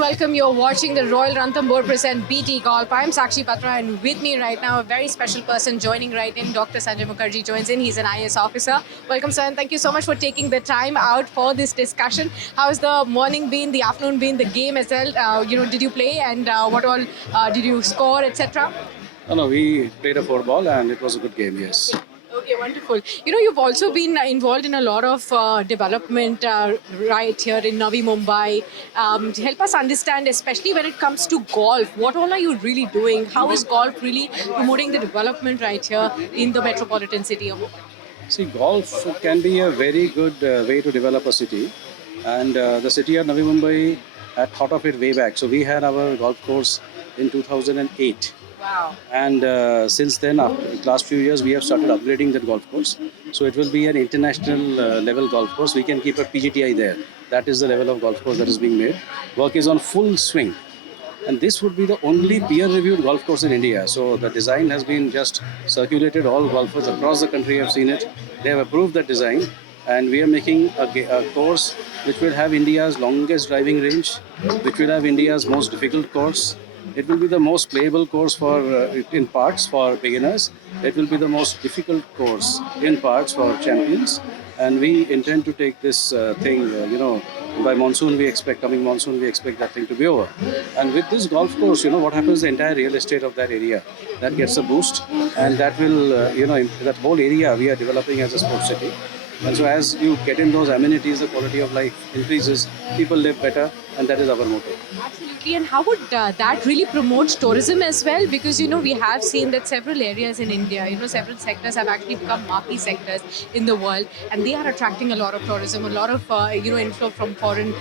welcome. You're watching the Royal Ranthambore present BT Golf. I'm Sakshi Patra, and with me right now, a very special person joining right in. Dr Sanjay Mukherjee joins in. He's an IAS officer. Welcome, sir, and thank you so much for taking the time out for this discussion. How's the morning been, the afternoon been, the game as well? Did you play, and what all did you score, etc.? No, we played a football and it was a good game, yes. Okay, wonderful. You've also been involved in a lot of development right here in Navi, Mumbai. Help us understand, especially when it comes to golf, what all are you really doing? How is golf really promoting the development right here in the metropolitan city of Mumbai? See, golf can be a very good way to develop a city. And the city of Navi Mumbai had thought of it way back. So we had our golf course in 2008. Wow. And since then, after the last few years, we have started upgrading that golf course. So it will be an international level golf course. We can keep a PGTI there. That is the level of golf course that is being made. Work is on full swing. And this would be the only peer-reviewed golf course in India. So the design has been just circulated. All golfers across the country have seen it. They have approved that design. And we are making a course which will have India's longest driving range, which will have India's most difficult course. It will be the most playable course in parts for beginners. It will be the most difficult course in parts for champions. And we intend to take this thing, by monsoon coming monsoon, we expect that thing to be over. And with this golf course, what happens, the entire real estate of that area, that gets a boost. And that will, that whole area we are developing as a sports city. And so as you get in those amenities, the quality of life increases, people live better, and that is our motto. Absolutely. And how would that really promote tourism as well? Because, we have seen that several areas in India, several sectors have actually become marquee sectors in the world, and they are attracting a lot of tourism, a lot of, inflow from foreign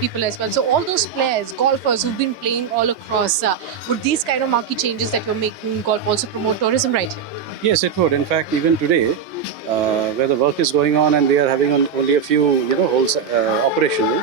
people as well. So all those players, golfers who've been playing all across, would these kind of marquee changes that you're making in golf also promote tourism right here? Yes, it would. In fact, even today, where the work is going on and we are having only a few, holes operational,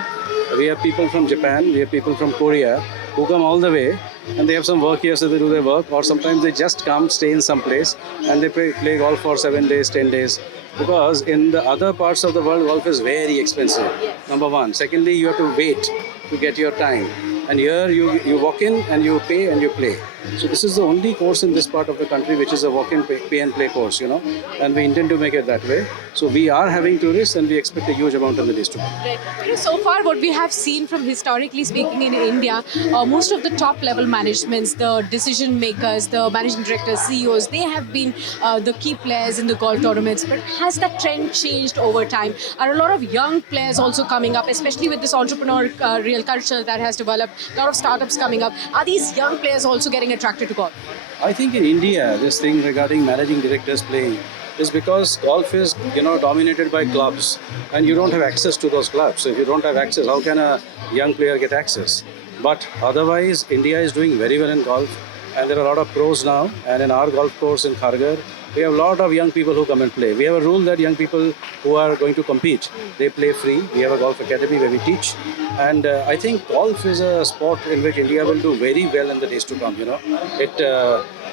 we have people from Japan, we have people from Korea who come all the way and they have some work here, so they do their work, or sometimes they just come, stay in some place and they play golf for 7 days, 10 days. Because in the other parts of the world, golf is very expensive, number one. Secondly, you have to wait to get your time. And here you walk in and you pay and you play. So this is the only course in this part of the country which is a walk-in pay and play course, and we intend to make it that way. So we are having tourists and we expect a huge amount in the days to come. Right. So far what we have seen from historically speaking in India, most of the top level managements, the decision makers, the managing directors, CEOs, they have been the key players in the golf tournaments. But has that trend changed over time? Are a lot of young players also coming up, especially with this entrepreneurial culture that has developed, a lot of startups coming up? Are these young players also getting attracted to golf? I think in India, this thing regarding managing directors playing is because golf is, dominated by clubs and you don't have access to those clubs. So if you don't have access, how can a young player get access? But otherwise, India is doing very well in golf and there are a lot of pros now. And in our golf course in Kharghar, we have a lot of young people who come and play. We have a rule that young people who are going to compete, they play free. We have a golf academy where we teach. And I think golf is a sport in which India will do very well in the days to come.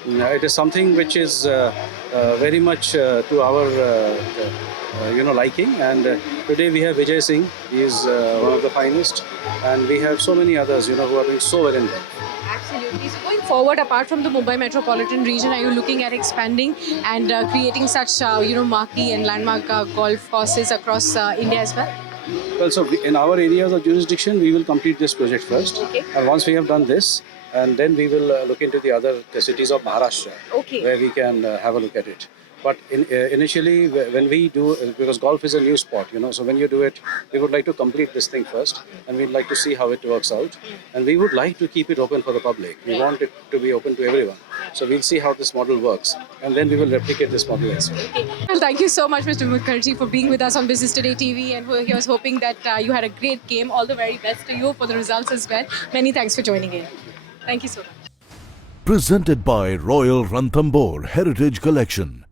It is something which is very much to our liking. And today we have Vijay Singh. He is one of the finest. And we have so many others, who are doing so well in golf. Absolutely. So going forward, apart from the Mumbai metropolitan region, are you looking at expanding and creating such, marquee and landmark golf courses across India as well? Well, so in our areas of jurisdiction, we will complete this project first. Okay. And once we have done this, and then we will look into the other cities of Maharashtra, where we can have a look at it. But initially, when we do, because golf is a new sport, so when you do it, we would like to complete this thing first, and we'd like to see how it works out. And we would like to keep it open for the public. We want it to be open to everyone. So we'll see how this model works, and then we will replicate this model as well. Okay. Well, thank you so much, Mr. Mukherjee, for being with us on Business Today TV, and he was hoping that you had a great game. All the very best to you for the results as well. Many thanks for joining in. Thank you so much. Presented by Royal Ranthambore Heritage Collection.